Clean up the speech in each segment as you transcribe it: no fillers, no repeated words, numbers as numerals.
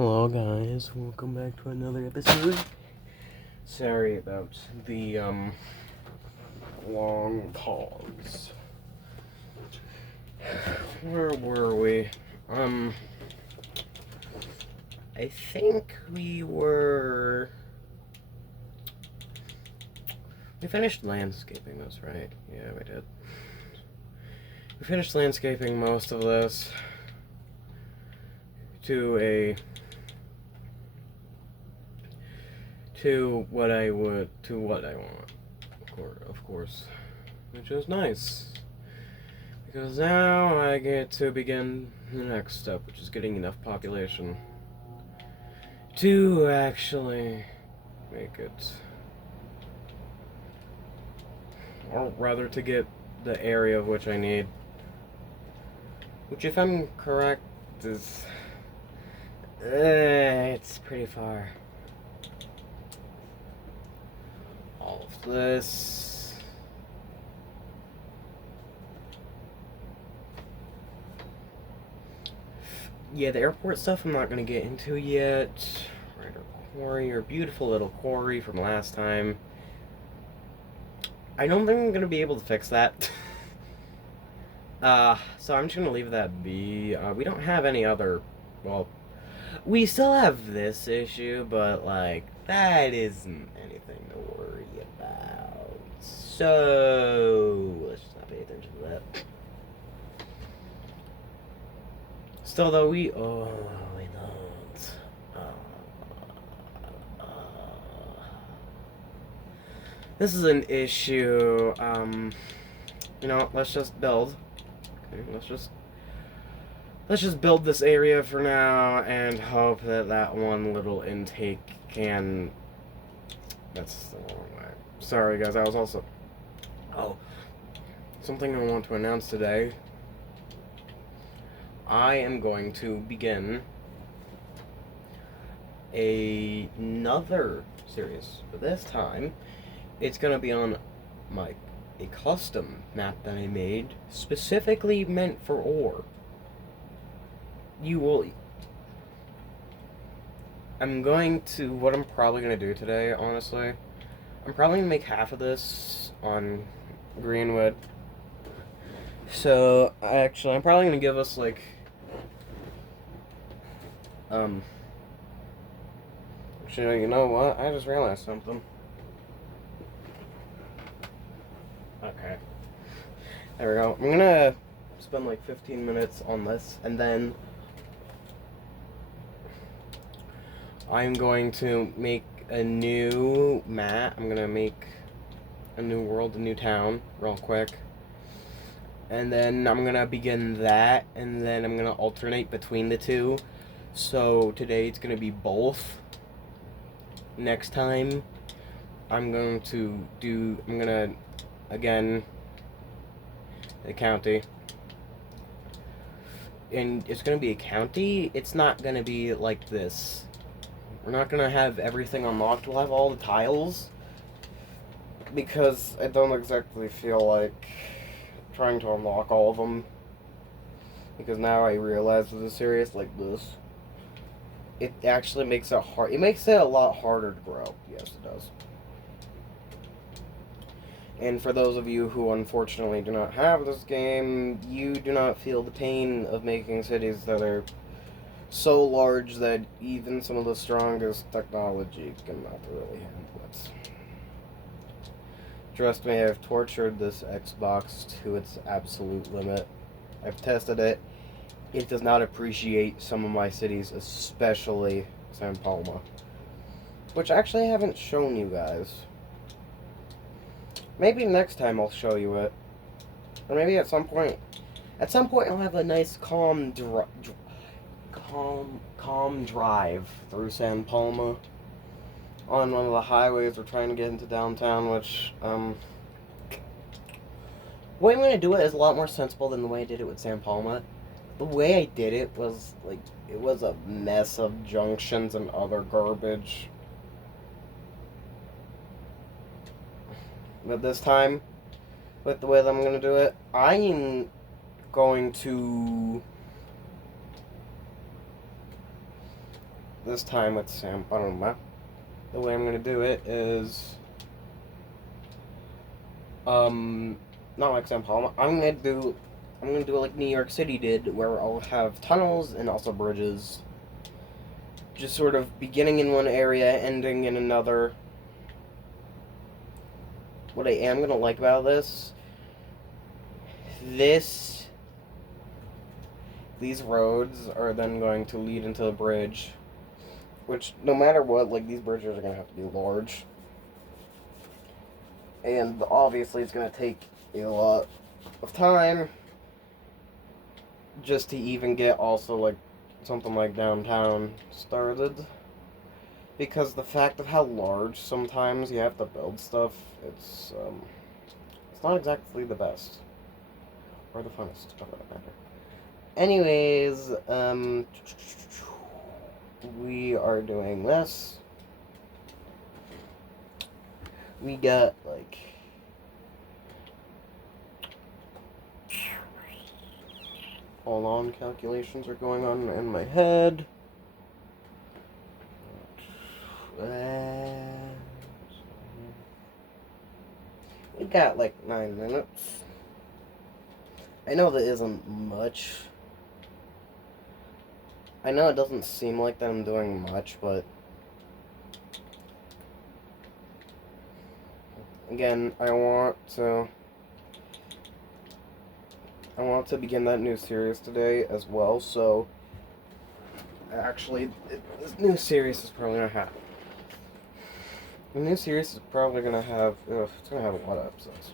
Hello guys, welcome back to another episode. Sorry about the long pause. Where were we? I think we finished landscaping this, right? Yeah, we did. We finished landscaping most of this to what I want, of course, which is nice, because now I get to begin the next step, which is getting enough population to actually make it, or rather to get the area of which I need, which, if I'm correct, is it's pretty far. All of this. Yeah, the airport stuff I'm not going to get into yet. Ryder Quarry, your beautiful little quarry from last time. I don't think I'm going to be able to fix that. So I'm just going to leave that be. We don't have any other, well, we still have this issue, but, like, that isn't anything to worry about. So, let's just not pay attention to that. Still, though, we don't. This is an issue. Let's just build. Okay, let's just build this area for now and hope that one little intake can... That's the wrong way. Sorry, guys, I was also... Oh. Something I want to announce today. I am going to begin another series. But this time, it's going to be on a custom map that I made, specifically meant for ore. What I'm probably going to do today, honestly, I'm probably going to make half of this on Greenwood. So, actually, I'm probably going to give us, like, actually, you know what? I just realized something. Okay. There we go. I'm going to spend, like, 15 minutes on this, and then I'm going to make a new map. I'm going to make a new world, a new town, real quick. And then I'm going to begin that, and then I'm going to alternate between the two. So today it's going to be both. Next time I'm going to, again, the county. And it's going to be a county. It's not going to be like this. We're not going to have everything unlocked. We'll have all the tiles, because I don't exactly feel like trying to unlock all of them, because now I realize with a series like this, it actually makes it hard. It makes it a lot harder to grow. Yes, it does. And for those of you who unfortunately do not have this game, you do not feel the pain of making cities that are so large that even some of the strongest technology cannot really handle it. Trust me, I've tortured this Xbox to its absolute limit. I've tested it. It does not appreciate some of my cities, especially Palma, which actually I haven't shown you guys. Maybe next time I'll show you it. Or maybe at some point I'll have a nice calm drive through San Palma on one of the highways we're trying to get into downtown, which, the way I'm going to do it is a lot more sensible than the way I did it with San Palma. The way I did it was, like, it was a mess of junctions and other garbage. But this time, with the way that I'm going to do it, I'm going to this time with Sam Palma. The way I'm gonna do it is, not like Sam Palma. I'm gonna do it like New York City did, where I'll have tunnels and also bridges. Just sort of beginning in one area, ending in another. What I am gonna like about these roads are then going to lead into the bridge, which no matter what, like these bridges are gonna have to be large, and obviously it's gonna take a lot of time just to even get also like something like downtown started, because the fact of how large sometimes you have to build stuff, it's not exactly the best or the funnest for that matter. Anyways, we are doing this. We got like hold on, calculations are going on in my head. We got like 9 minutes. I know that isn't much. I know it doesn't seem like that I'm doing much, but again, I want to begin that new series today as well. So actually, this new series is probably gonna have. The new series is probably gonna have. It's gonna have a lot of episodes.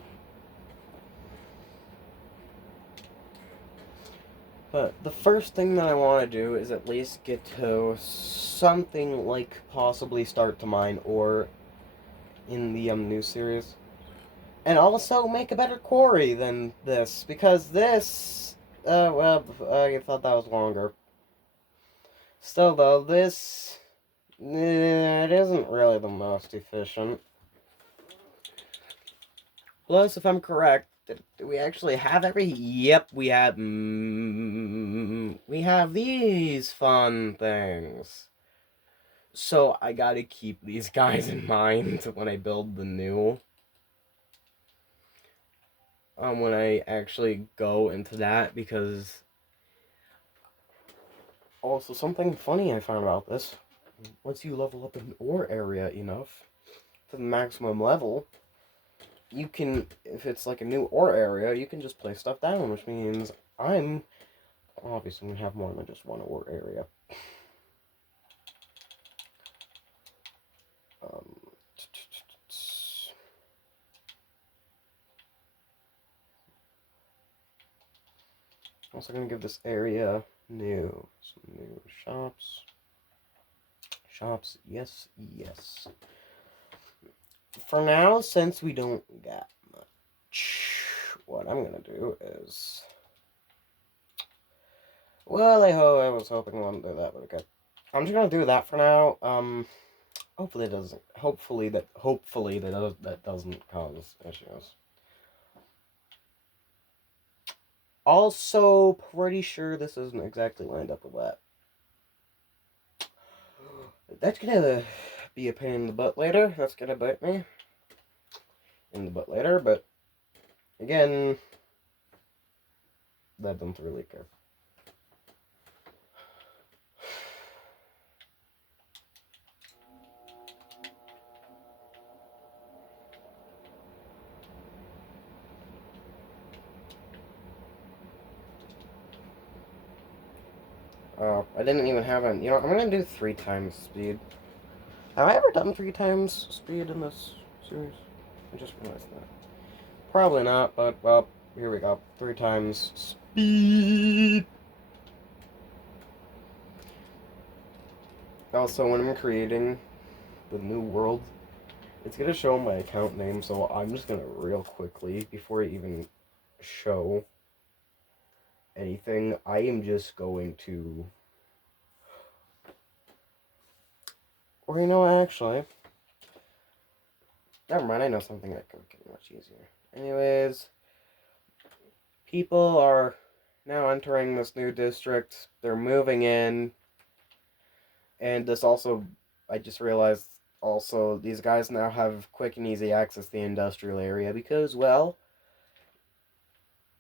But the first thing that I want to do is at least get to something like possibly Start to Mine or in the new series. And also make a better quarry than this, because this, well, I thought that was longer. Still though, this, it isn't really the most efficient. Plus, if I'm correct, do we actually have Yep, we have, we have these fun things. So I gotta keep these guys in mind when I build the new. When I actually go into that, because also something funny I found about this. Once you level up an ore area enough to the maximum level, you can, if it's like a new ore area, you can just place stuff down, which means I'm obviously gonna have more than just one ore area. Um, also gonna give this area some new shops. Shops, yes, yes. For now, since we don't got much, what I'm gonna do is, well, I was hoping I wouldn't do that, but okay. I'm just gonna do that for now. Hopefully it doesn't. Hopefully that doesn't cause issues. Also, pretty sure this isn't exactly lined up with that. That's gonna be a pain in the butt later. That's gonna bite me in the butt later, but again, that doesn't really care. I didn't even have an. You know, I'm gonna do 3 times speed. Have I ever done 3 times speed in this series? I just realized that. Probably not, but well, here we go. 3 times speed. Also, when I'm creating the new world, it's gonna show my account name, so I'm just gonna real quickly, before I even show anything, I am just going to. Or you know, actually, never mind. I know something that could get much easier. Anyways, people are now entering this new district. They're moving in. And this also, I just realized also, these guys now have quick and easy access to the industrial area because, well,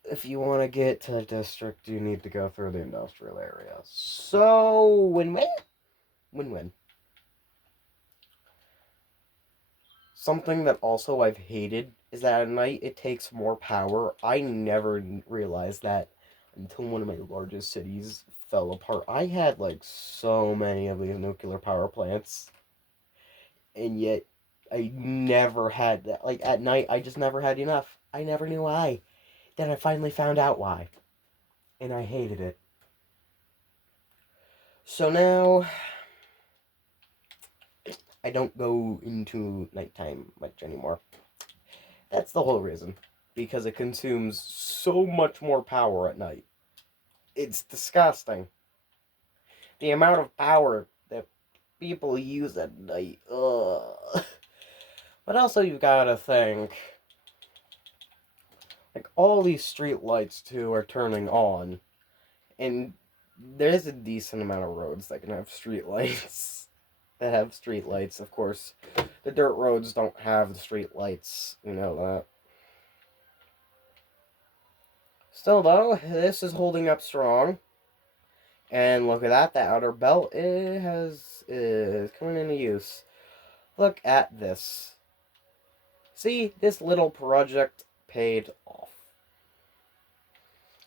if you want to get to the district, you need to go through the industrial area. So, win-win? Win-win. Something that also I've hated is that at night it takes more power. I never realized that until one of my largest cities fell apart. I had like so many of these nuclear power plants, and yet I never had that. Like at night, I just never had enough. I never knew why. Then I finally found out why, and I hated it. So now I don't go into nighttime much anymore. That's the whole reason. Because it consumes so much more power at night. It's disgusting. The amount of power that people use at night. Ugh. But also, you gotta think. Like, all these street lights, too, are turning on. And there's a decent amount of roads that can have street lights. That have street lights, of course. The dirt roads don't have the street lights. You know that. Still, though, this is holding up strong. And look at that, the outer belt is coming into use. Look at this. See, this little project paid off.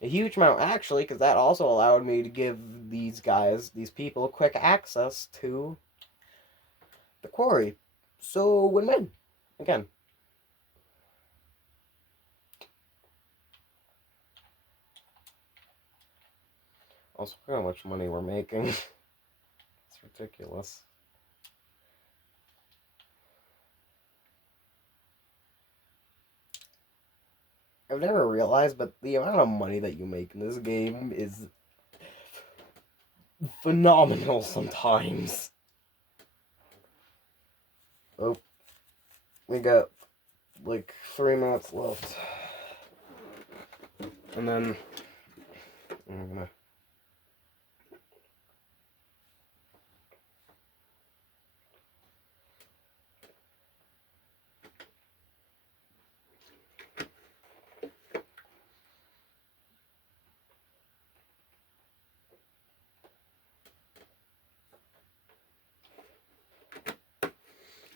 A huge amount, actually, because that also allowed me to give these guys, these people, quick access to the quarry. So, win-win. Again. Also, look how much money we're making. It's ridiculous. I've never realized, but the amount of money that you make in this game is phenomenal sometimes. Oh, we got like 3 minutes left. And then I'm gonna.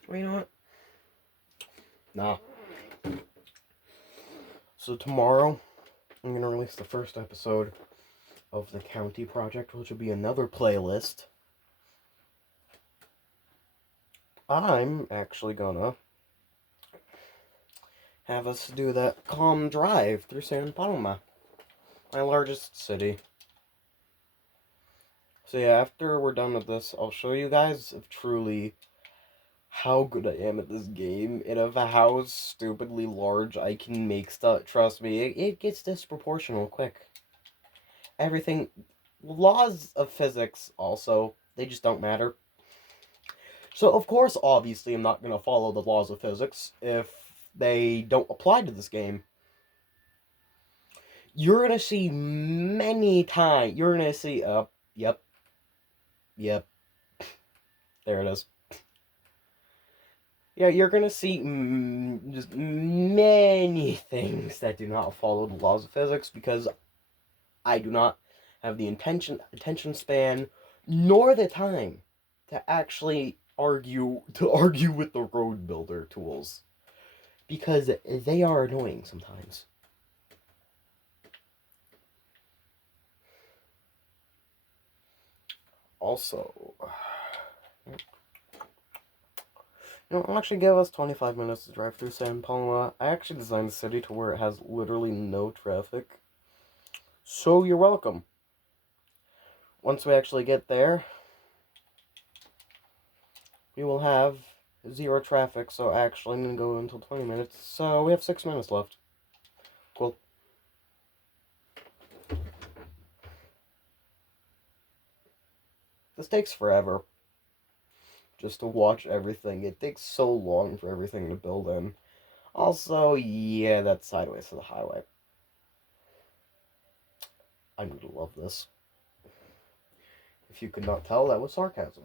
Well, you know what? Nah. So tomorrow, I'm gonna release the first episode of the County Project, which will be another playlist. I'm actually gonna have us do that calm drive through San Palma, my largest city. So yeah, after we're done with this, I'll show you guys of truly how good I am at this game and of how stupidly large I can make stuff. Trust me, it gets disproportional quick. Everything, laws of physics also, they just don't matter. So of course, obviously, I'm not going to follow the laws of physics if they don't apply to this game. You're going to see many times, you're going to see, yep, yep, there it is. Yeah, you're going to see just many things that do not follow the laws of physics because I do not have the attention span, nor the time to actually argue with the road builder tools because they are annoying sometimes. Also, it'll actually give us 25 minutes to drive through San Palma. I actually designed the city to where it has literally no traffic. So you're welcome. Once we actually get there, we will have zero traffic. So actually, I'm going to go until 20 minutes. So we have 6 minutes left. Cool. This takes forever. Just to watch everything. It takes so long for everything to build in. Also, yeah, that's sideways to the highway. I'm gonna love this. If you could not tell, that was sarcasm.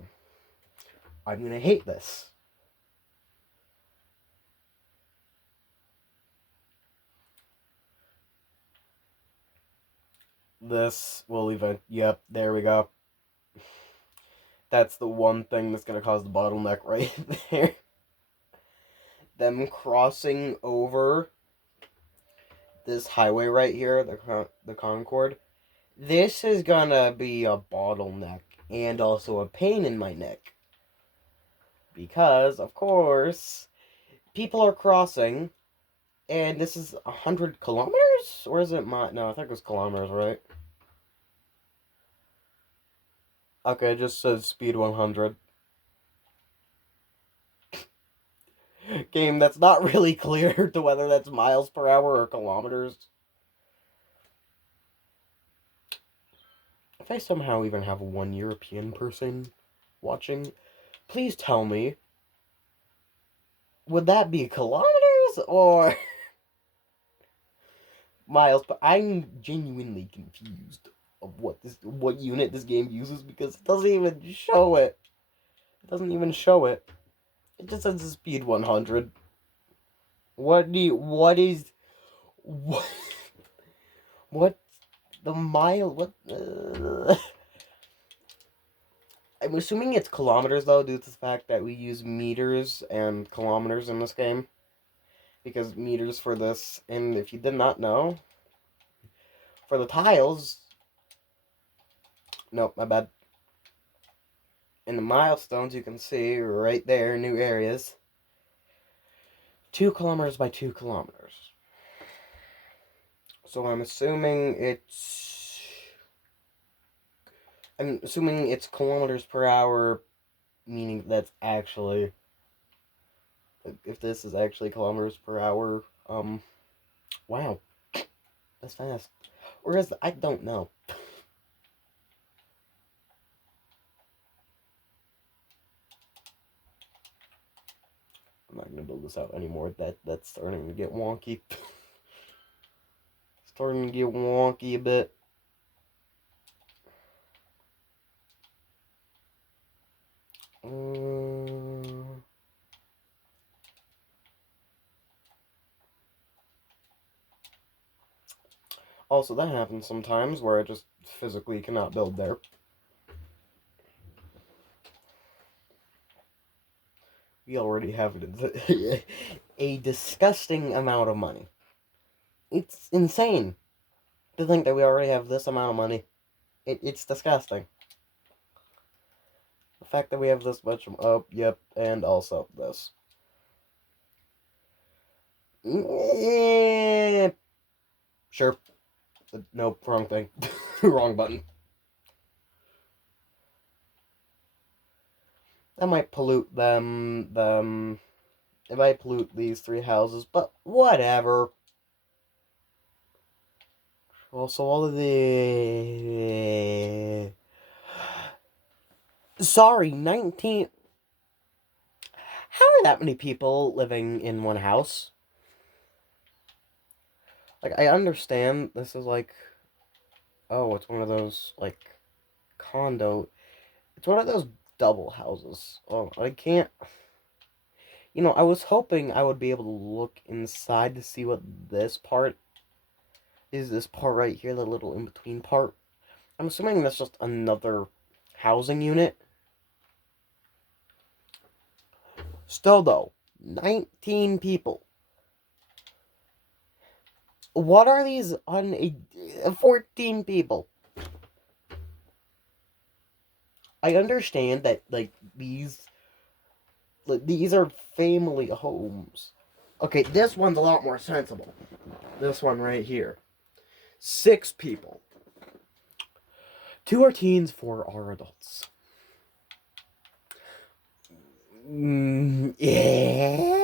I'm gonna hate this. This will even... Yep, there we go. That's the one thing that's gonna cause the bottleneck right there. Them crossing over this highway right here, the Concord. This is gonna be a bottleneck and also a pain in my neck. Because, of course, people are crossing, and this is 100 kilometers? Or is it no, I think it was kilometers, right? Okay, it just says speed 100. Game, that's not really clear to whether that's miles per hour or kilometers. If I somehow even have one European person watching, please tell me, would that be kilometers or miles? But I'm genuinely confused of what unit this game uses because it doesn't even show it. It doesn't even show it. It just says the speed 100. What what what the mile what I'm assuming it's kilometers though, due to the fact that we use meters and kilometers in this game. Because meters for this, and if you did not know, for the tiles, nope, my bad. In the milestones, you can see right there, new areas. 2 kilometers by 2 kilometers. So I'm assuming it's kilometers per hour, meaning that's actually, if this is actually kilometers per hour, wow, that's fast. Or is, I don't know. I'm not gonna build this out anymore. That's starting to get wonky. Starting to get wonky a bit. Also, that happens sometimes where I just physically cannot build there. We already have a disgusting amount of money. It's insane to think that we already have this amount of money. It's disgusting. The fact that we have this much... Oh, yep, and also this. Sure. Nope, wrong thing. Wrong button. That might pollute them. It might pollute these 3 houses, but whatever. Also, all of the... Sorry, 19... How are that many people living in one house? Like, I understand this is like... Oh, it's one of those, like, condo... It's one of those double houses. Oh, I can't... You know, I was hoping I would be able to look inside to see what this part is. This part right here, the little in-between part. I'm assuming that's just another housing unit. Still, though, 19 people. What are these on 14 people? I understand that, like, these are family homes. Okay, this one's a lot more sensible. This one right here. 6 people. 2 are teens, 4 are adults. Yeah.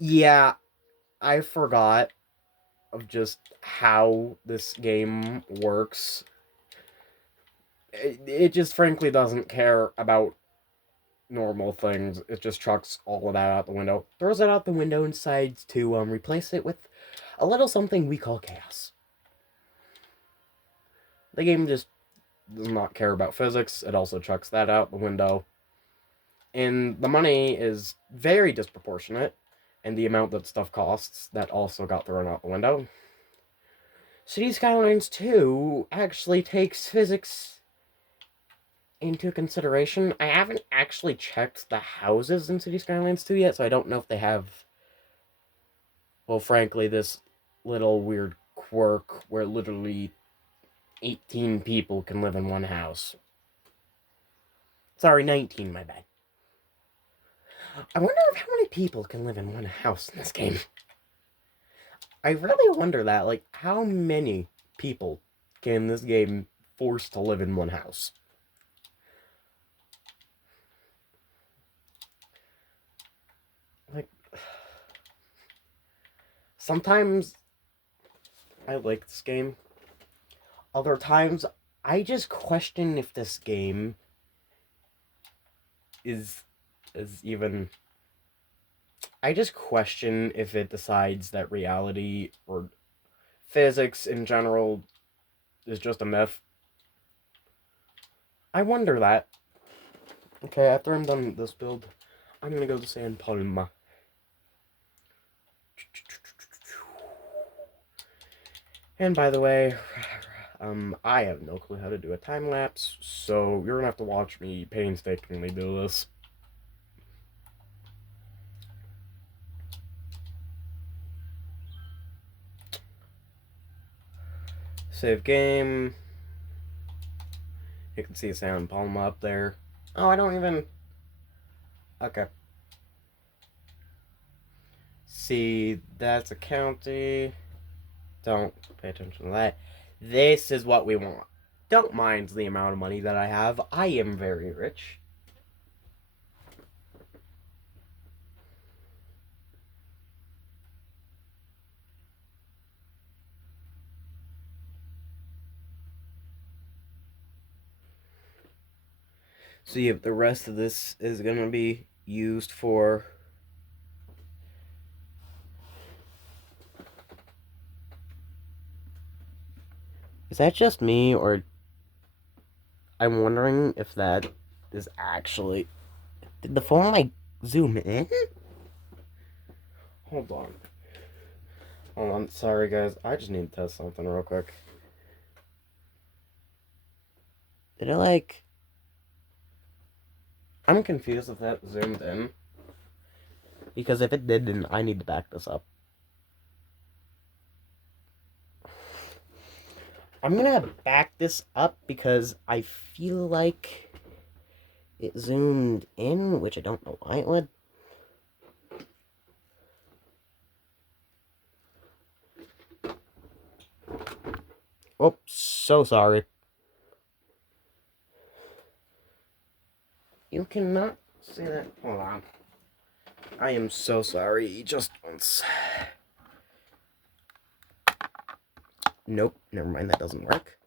Yeah, I forgot of just how this game works. It just frankly doesn't care about normal things. It just chucks all of that out the window. Throws it out the window and decides to replace it with a little something we call chaos. The game just does not care about physics. It also chucks that out the window. And the money is very disproportionate, and the amount that stuff costs, that also got thrown out the window. City Skylines 2 actually takes physics into consideration. I haven't actually checked the houses in City Skylines 2 yet, so I don't know if they have, well, frankly, this little weird quirk where literally 18 people can live in one house. Sorry, 19, my bad. I wonder how many people can live in one house in this game. I really wonder that, like, how many people can this game force to live in one house? Like, sometimes I like this game. Other times, I just question if this game is even... I just question if it decides that reality or physics in general is just a myth. I wonder that. Okay, after I'm done with this build, I'm gonna go to San Palma. And by the way, I have no clue how to do a time lapse, so you're gonna have to watch me painstakingly do this. Save game. You can see San Palma up there. Oh, I don't even... Okay. See, that's a county. Don't pay attention to that. This is what we want. Don't mind the amount of money that I have. I am very rich. So yeah, the rest of this is gonna be used for... Is that just me, or... I'm wondering if that is actually... Did the phone, like, zoom in? Hold on. Hold on, sorry guys. I just need to test something real quick. Did it, like... I'm confused if that zoomed in. Because if it did, then I need to back this up. I'm gonna back this up because I feel like it zoomed in, which I don't know why it would. Oh, so sorry. You cannot say that. Hold on. I am so sorry. Just once. Nope, never mind. That doesn't work.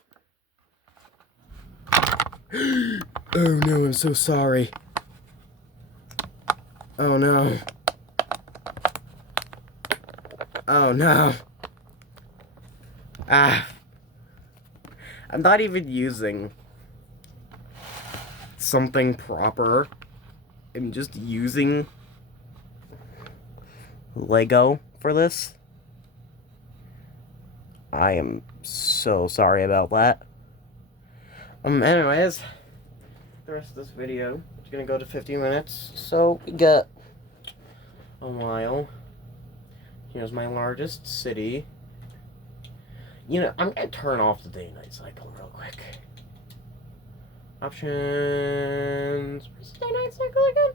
Oh no, I'm so sorry. Oh no. Oh no. Ah. I'm not even using something proper. I'm just using Lego for this. I am so sorry about that. Anyways, the rest of this video is gonna go to 50 minutes, so we got a while. Here's my largest city. You know, I'm gonna turn off the day-night cycle real quick. Options. Where's the day-night cycle again?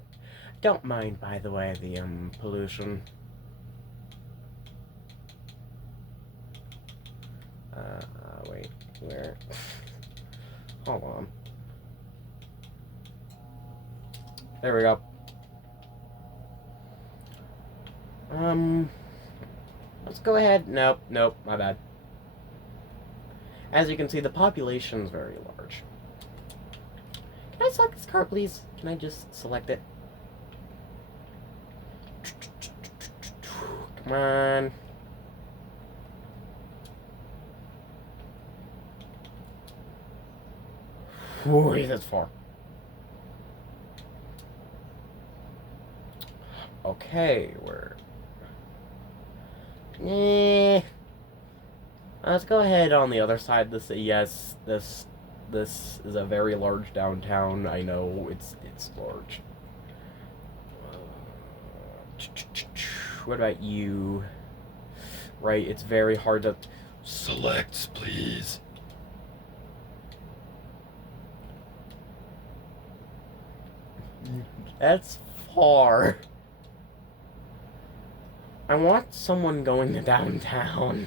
Don't mind, by the way, the pollution. Wait, where? Hold on. There we go. Let's go ahead. Nope, my bad. As you can see, the population is very large. Can I select this car, please? Can I just select it? Come on. Whew, that's far. Okay, we're... Let's go ahead on the other side. Yes, this is a very large downtown. I know it's large. What about you? Right, it's very hard to select, please. That's far. I want someone going to downtown.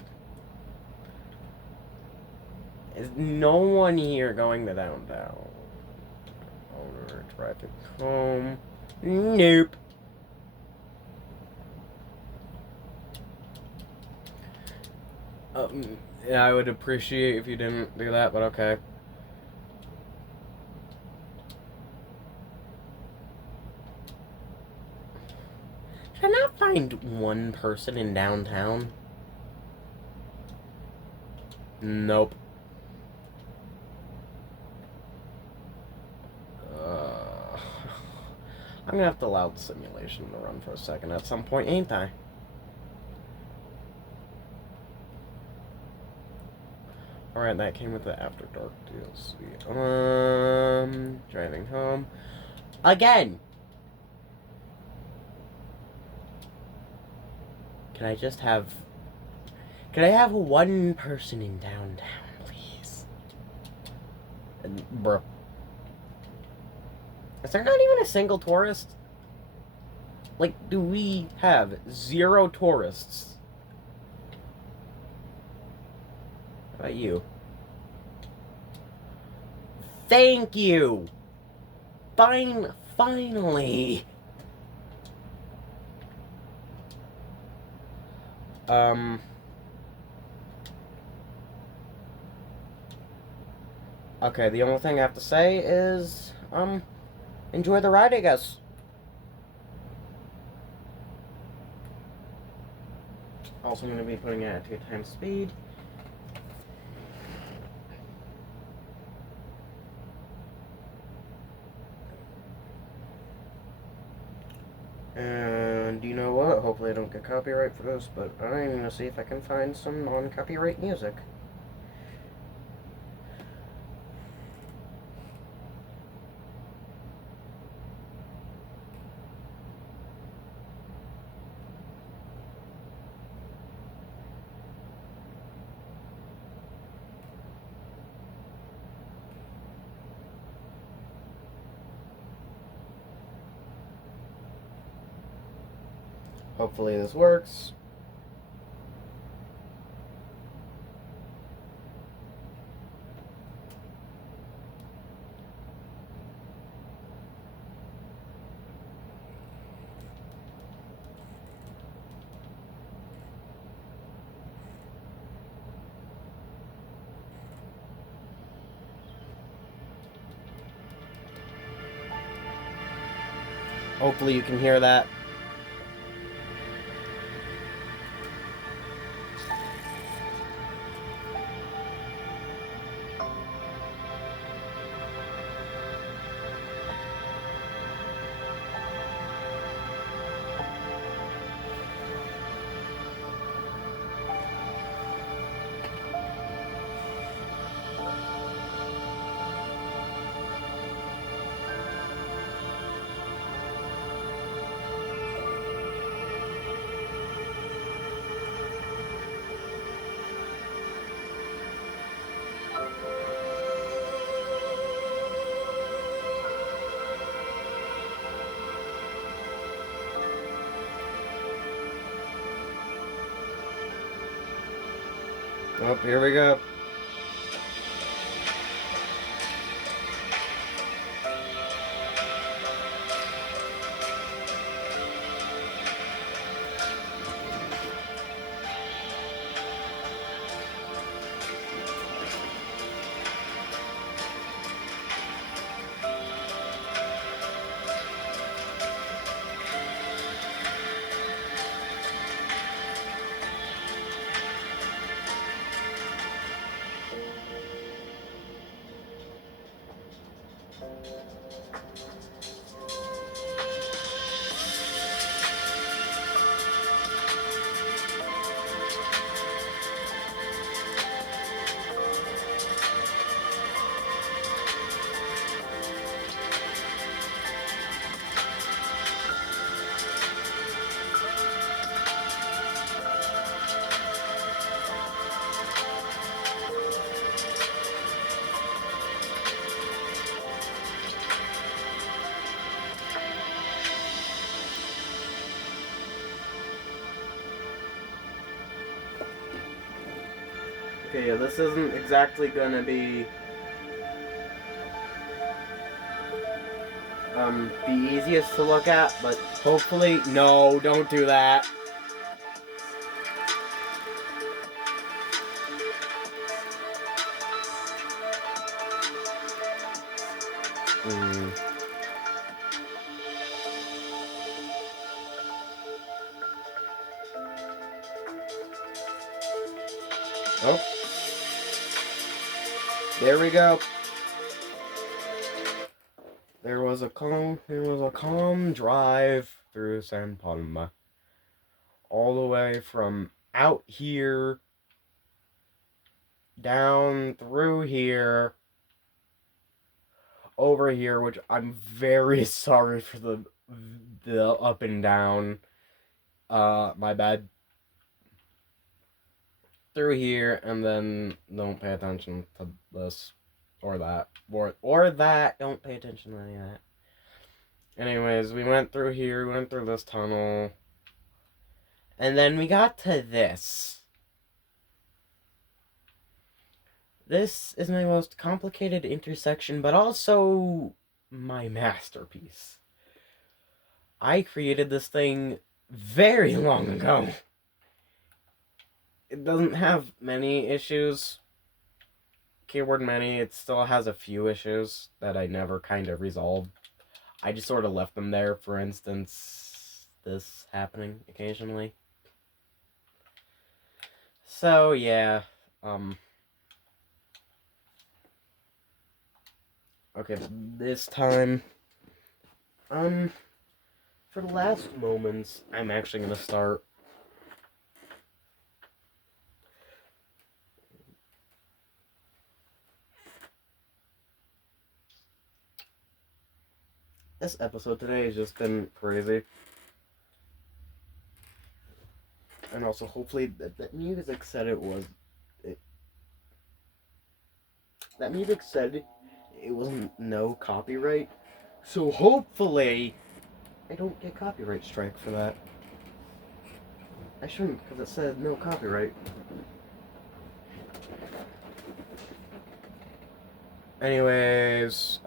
Is no one here going to downtown? Owner, traffic home. Nope. Yeah, I would appreciate if you didn't do that, but okay. Can I not find one person in downtown? Nope. I'm gonna have to allow the simulation to run for a second at some point, ain't I? Alright, that came with the After Dark DLC. Driving home. Again! Can I just have... Can I have one person in downtown, please? Bro. Is there not even a single tourist? Like, do we have 0 tourists? How about you? Thank you! Finally! Okay, the only thing I have to say is, enjoy the ride, I guess. Also, I'm going to be putting it at 2 times speed. And you know what? Hopefully I don't get copyright for this, but I'm going to see if I can find some non-copyright music. Hopefully this works. Hopefully you can hear that. Oh, here we go. Okay, yeah, this isn't exactly gonna be the easiest to look at, but hopefully, no, don't do that. Hmm. Oh, there we go. There was a calm drive through San Palma, all the way from out here down through here over here, which I'm very sorry for the up and down. My bad. Through here, and then don't pay attention to this or that or that. Don't pay attention to any of that. Anyways, we went through here. We went through this tunnel, and then we got to this. This is my most complicated intersection, but also my masterpiece. I created this thing very long ago. It doesn't have many issues. Keyword many. It still has a few issues that I never kind of resolved. I just sort of left them there. For instance, this happening occasionally. So yeah, okay, this time, for the last moments, I'm actually gonna start. This episode today has just been crazy. And also, hopefully, that music said it was. That music said it wasn't no copyright. So hopefully, I don't get copyright strike for that. I shouldn't, because it said no copyright. Anyways,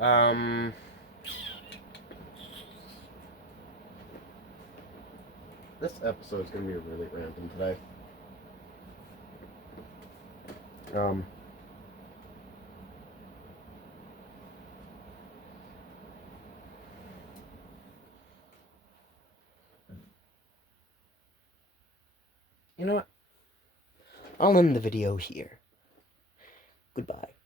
this episode's gonna be really random today. You know what? I'll end the video here. Goodbye.